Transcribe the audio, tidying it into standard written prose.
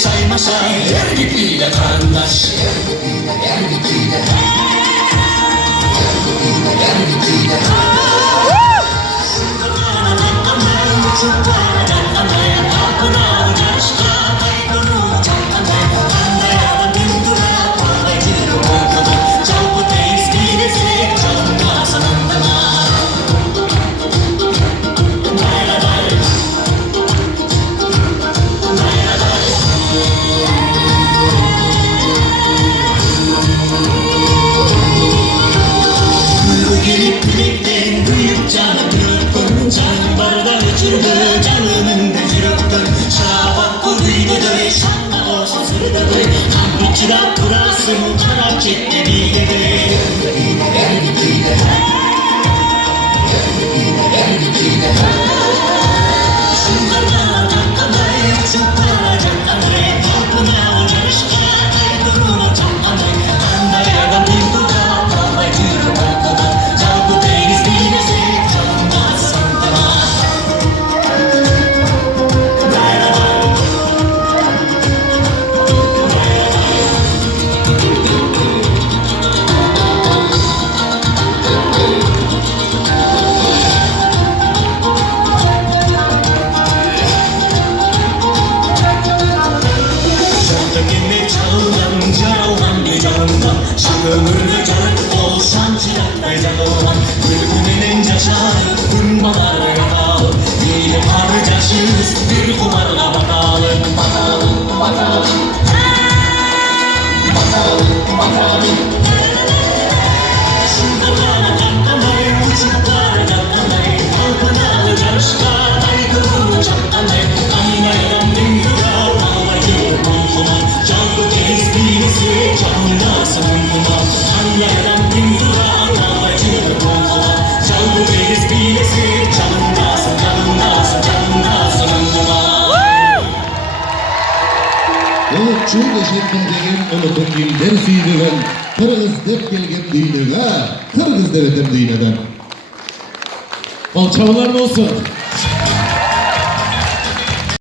saymasa yer gibiyle karandaş. Canımın gücüktür, şabat kuruydu döy, şanla olsa sırda döy. Kampıçıda durasın, çanak çekti bile döy. Şunlarına takkanay, şunlara takkanay, kalkına uçarışka, kaydırına takkanay. Anlayadan dinduda, kalbaycır balkada, çalgı deniz dinesi, canımda sandama. Ömürde canık olsan çilekte canılan Gülgünün caşarı hırmaları yakalım Yiyelim harcasız bir kumarla bakalım Bakalım, bakalım Bakalım, bakalım Şunlara takkanay, uçuklara takkanay Kalkına uçarışka, aykırı çakkanay Anlayan dünyada, ağlayı bulkuman Canlı deniz birisi, canlı sınırlıman Anlayan dünyada, ağlayı bulkuman Canlı deniz birisi, canındasın, canındasın, canındasın sınırlıman O çok eşitliğin unutun gilder suyduğun Kırgız dep gelgen düğünüge Kırgız devetim düğüneden. Alçavular olsun.